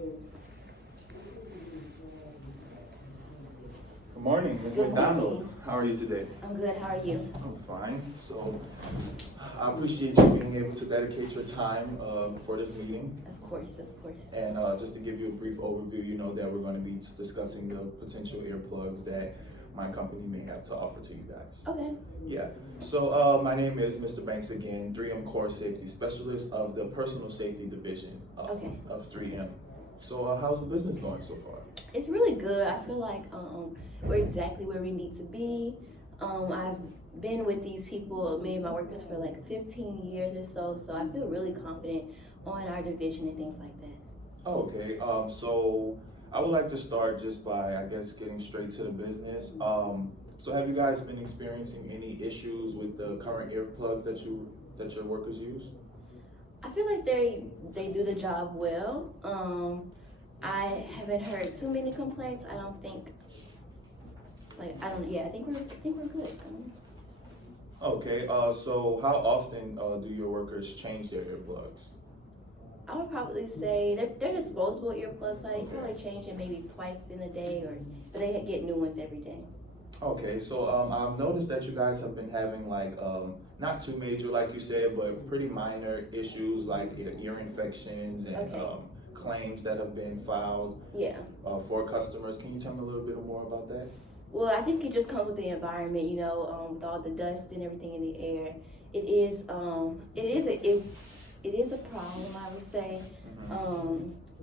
Good morning, Ms. Good McDonald. morning. How are you today? I'm good. How are you? I'm fine. So I appreciate you being able to dedicate your time for this meeting. Of course, of course. And just to give you a brief overview, you know that we're going to be discussing the potential earplugs that my company may have to offer to you guys. Okay. Yeah. So my name is Mr. Banks again, 3M Core Safety Specialist of the Personal Safety Division of 3M. So how's the business going so far? It's really good. I feel like we're exactly where we need to be. I've been with these people, many of my workers, for like 15 years or so I feel really confident on our division and things like that. Okay, so I would like to start just by, I guess, getting straight to the business. So have you guys been experiencing any issues with the current earplugs that your workers use? I feel like they do the job well. I haven't heard too many complaints. I don't think, I think we're good. Okay, so how often do your workers change their earplugs? I would probably say they're disposable earplugs. I feel like changing maybe twice in a day, but they get new ones every day. Okay, so I've noticed that you guys have been having like, not too major like you said, but pretty minor issues like ear infections and claims that have been filed for customers. Can you tell me a little bit more about that? Well, I think it just comes with the environment, with all the dust and everything in the air. It is a problem, I would say.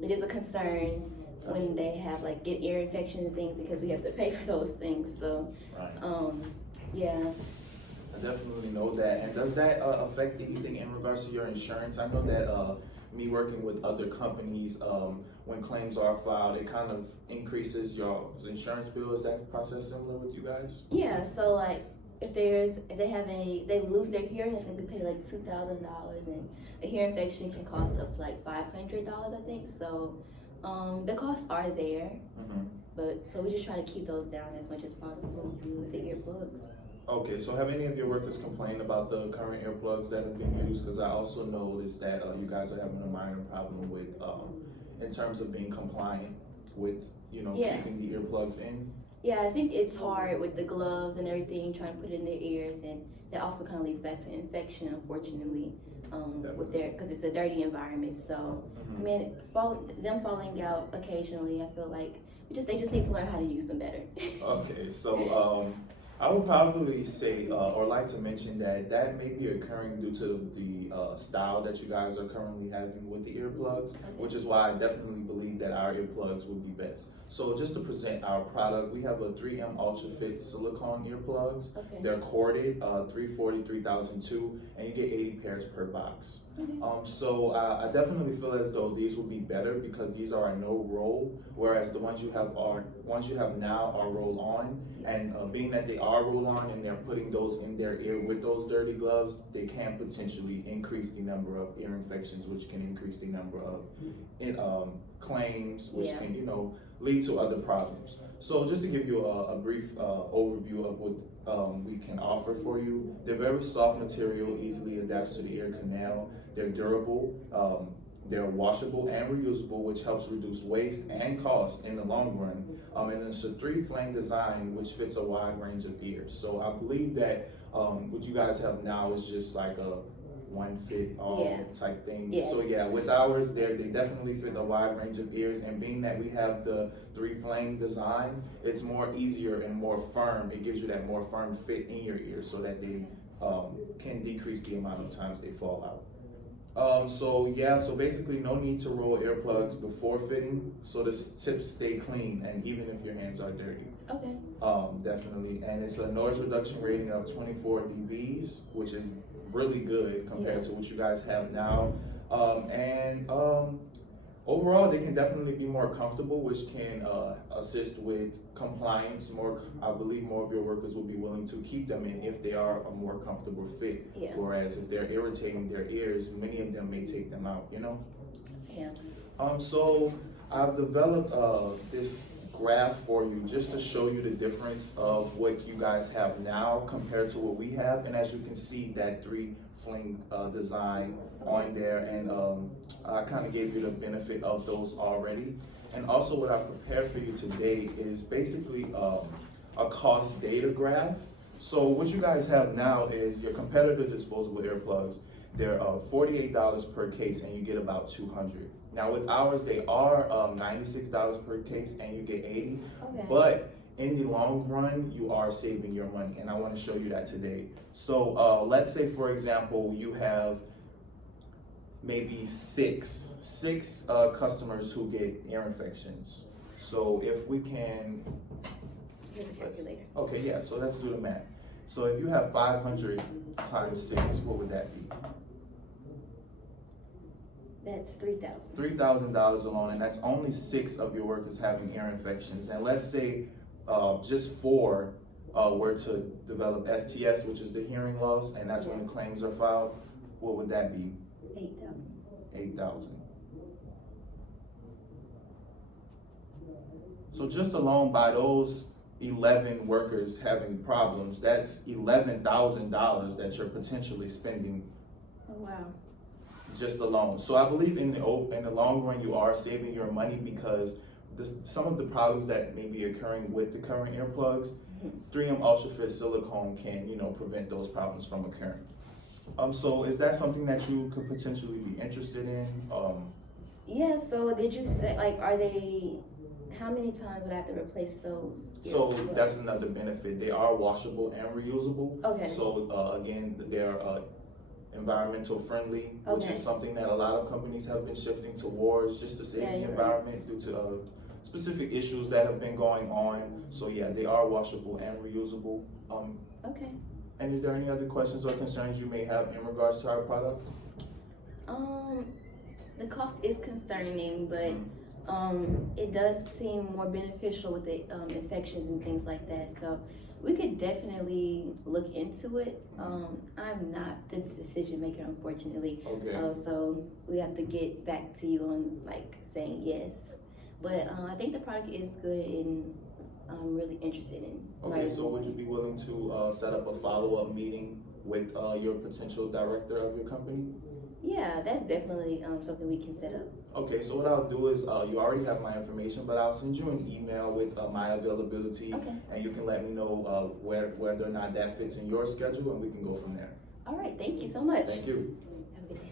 It is a concern when they have get ear infections and things because we have to pay for those things. So, yeah. I definitely know that. And does that affect anything in regards to your insurance? I know that me working with other companies, when claims are filed, it kind of increases your insurance bill. Is that process similar with you guys? Yeah. So if they lose their hearing, it's gonna be paid like $2,000, and a hearing infection can cost up to like $500, I think. So the costs are there, but so we just try to keep those down as much as possible with the earplugs. Okay, so have any of your workers complained about the current earplugs that have been used? Because I also noticed that you guys are having a minor problem with, in terms of being compliant with, keeping the earplugs in. Yeah, I think it's hard with the gloves and everything, trying to put it in their ears, and that also kind of leads back to infection, unfortunately, because it's a dirty environment. So, I mean, them falling out occasionally, I feel like they just need to learn how to use them better. Okay, so I would probably say, or like to mention that may be occurring due to the style that you guys are currently having with the earplugs, which is why I definitely believe that our earplugs would be best. So just to present our product, we have a 3M Ultra Fit silicone earplugs. They're corded, 340, 3002, and you get 80 pairs per box. So I definitely feel as though these would be better because these are a no roll, whereas the ones you have now are roll on. And being that they are roll on and they're putting those in their ear with those dirty gloves, they can potentially increase the number of ear infections, which can increase the number of claims, which can lead to other problems. So just to give you a brief overview of what we can offer for you, they're very soft material, easily adapts to the ear canal. They're durable. They're washable and reusable, which helps reduce waste and cost in the long run. And then it's a 3-flame design, which fits a wide range of ears. So I believe that what you guys have now is just like a one-fit-all type thing. So with ours, they definitely fit a wide range of ears. And being that we have the 3-flame design, it's more easier and more firm. It gives you that more firm fit in your ear so that they can decrease the amount of times they fall out. So basically no need to roll earplugs before fitting, so the tips stay clean, and even if your hands are dirty. Okay. Definitely, and it's a noise reduction rating of 24 dBs, which is really good compared to what you guys have now. Overall, they can definitely be more comfortable, which can assist with compliance. I believe more of your workers will be willing to keep them in if they are a more comfortable fit. Whereas if they're irritating their ears, many of them may take them out, So I've developed this graph for you just to show you the difference of what you guys have now compared to what we have. And as you can see, that 3 fling design on there, and I kind of gave you the benefit of those already. And also what I prepared for you today is basically a cost data graph. So what you guys have now is your competitor disposable earplugs. They're $48 per case, and you get about 200. Now with ours, they are $96 per case, and you get 80. Okay. But in the long run, you are saving your money, and I want to show you that today. So let's say, for example, you have maybe six customers who get ear infections. So if we can, Here's a calculator. okay, yeah, so let's do the math. So if you have 500 times 6, what would that be? That's $3,000. $3,000 alone, and that's only 6 of your workers having ear infections. And let's say just 4 were to develop STS, which is the hearing loss, and that's when the claims are filed. What would that be? 8,000. 8,000. So just alone by those 11 workers having problems, that's $11,000 that you're potentially spending Oh, wow. just alone. So I believe in the long run, you are saving your money because some of the problems that may be occurring with the current earplugs, 3M Ultra Fit silicone can, prevent those problems from occurring. So is that something that you could potentially be interested in? Yeah, so did you say, how many times would I have to replace those? So earplugs? that's another benefit. They are washable and reusable. Okay. So again, they're environmental friendly, which Okay. is something that a lot of companies have been shifting towards just to save Yeah, the you're environment due to specific issues that have been going on. So yeah, they are washable and reusable. Okay. And is there any other questions or concerns you may have in regards to our product? The cost is concerning, but it does seem more beneficial with the infections and things like that. So we could definitely look into it. I'm not the decision maker, unfortunately. Okay. So we have to get back to you on saying yes. But I think the product is good, and I'm really interested in. Okay, so would you be willing to set up a follow-up meeting with your potential director of your company? Yeah, that's definitely something we can set up. Okay, so what I'll do is, you already have my information, but I'll send you an email with my availability, Okay. and you can let me know whether or not that fits in your schedule, and we can go from there. All right, thank you so much. Thank you. Have a good day.